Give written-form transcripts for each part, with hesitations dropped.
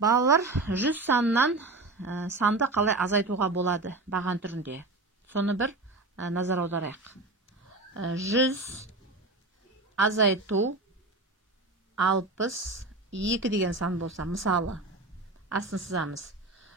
Балалар, 100 санынан санды қалай азайтуға болады баған түрінде? Соны бір назар аударайық. 100 азайту 62 деген сан болса, мысалы, астын сызамыз.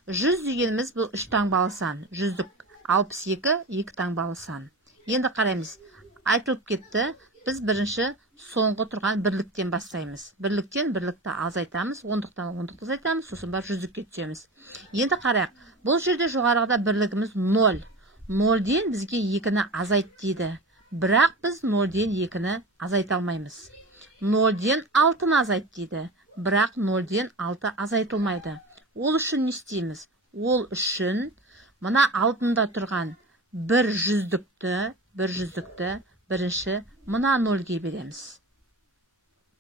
100 дегеніміз бұл 3 таңбалы сан. 100-дік 62, 2 таңбалы сан. Енді қараймыз. Айтылып кетті. Біз бірінші соңғы тұрған бірліктен бастаймыз. Бірліктен бірлікті азайтамыз, ондықтан ондықты азайтамыз, сосын бар 100-ке түсеміз. Енді қарайық. Бұл жерде жоғарыда бірлігіміз 0. 0-ден бізге 2-ні азайт дейді. Бірақ біз 0-ден 2-ні азайта алмаймыз. 0-ден 6-ны азайт дейді. Бірақ 0-ден 6 азайтылмайды. Ол үшін не істейміз? Ол үшін мына алдында тұрған 100-дікті бірінші мына 0-ге береміз.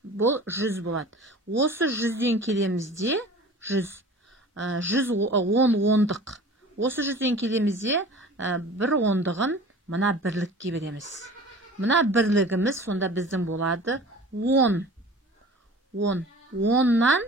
Бұл 100 болады. Осы 100-ден келемізде 10 ондық. Осы 100-ден келемізде бір ондығын мына бірлікке береміз. Мына бірлігіміз сонда біздің болады 10. 10-нан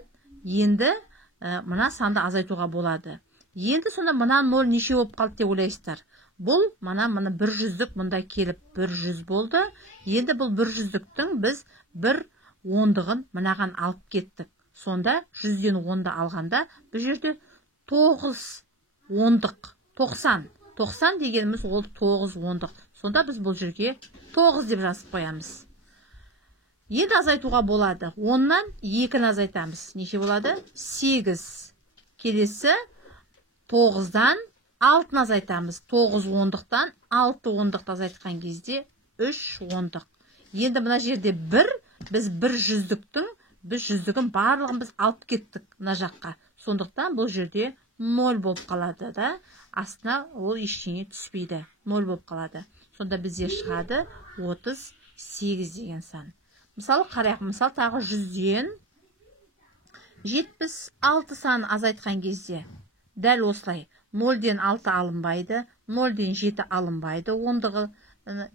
енді мына санды азайтуға болады. Енді сонда мына 0 неше болып қалды деп ойлайсыздар. Бұл мына 100-дік мұнда келіп 100 болды. Енді бұл 100-діктің біз бір ондығын мынаған алып кеттік. Сонда 100-ден 10-ды алғанда бұл жерде 9 ондық. 90 дегеніміз ол 9 ондық. Сонда біз бұл жерге 9 деп жазып қоямыз. Енді азайтуға болады. 10-нан 2-ні азайтамыз. Неше болады? 8. Келесі 9-дан 6-ны азайтамыз. 9 ондықтан 6 ондықты азайтқан кезде 3 ондық. Енді мына жерде біз 100-дігін барлығын біз алып кеттік мына жаққа. Сондықтан бұл жерде 0 болып қалады да, астына ол ештеңе түспейді. 0 болып қалады. Сонда бізде шығады 38 деген сан. Мысалы қарайық, мысалы тағы 100-ден 76 сан азайтқан кезде дәл осылай 0-ден 6 алынбайды, 0-ден 7 алынбайды, ондығы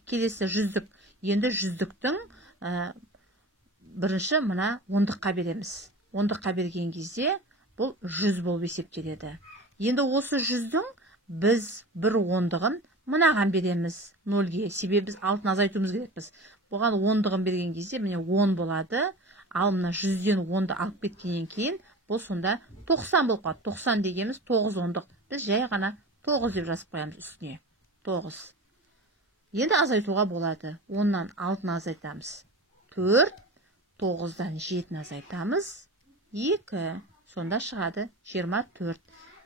келесі 100-дік. Енді 100-діктің бірінші мына ондыққа береміз. Ондыққа берген кезде бұл 100 болып есептеледі. Енді осы 100-дің біз бір ондығын мынаған береміз 0-ге. Себебі біз 6-ны азайтуымыз керекпіз. Бұған ондығын берген кезде міне 10 болады. Ал мына 100-ден 10-ды алып кеткеннен кейін бұл сонда 90 болып қалады. 90 дегеніміз 9 ондық. Біз жай ғана 9 деп жазып қоямыз үстіне. 9. Енді азайтуға болады. 10-нан 6-ны азайтамыз. 4. 9-дан 7-ні азайтамыз. 2. Сонда шығады 24.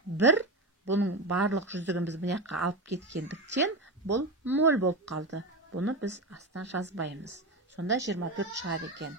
1. Бұның барлық 100-дігін біз бұняққа алып кеткендіктен бұл 0 болып қалды. Бұны біз астынан жазбаймыз. Сонда 24 шығады екен.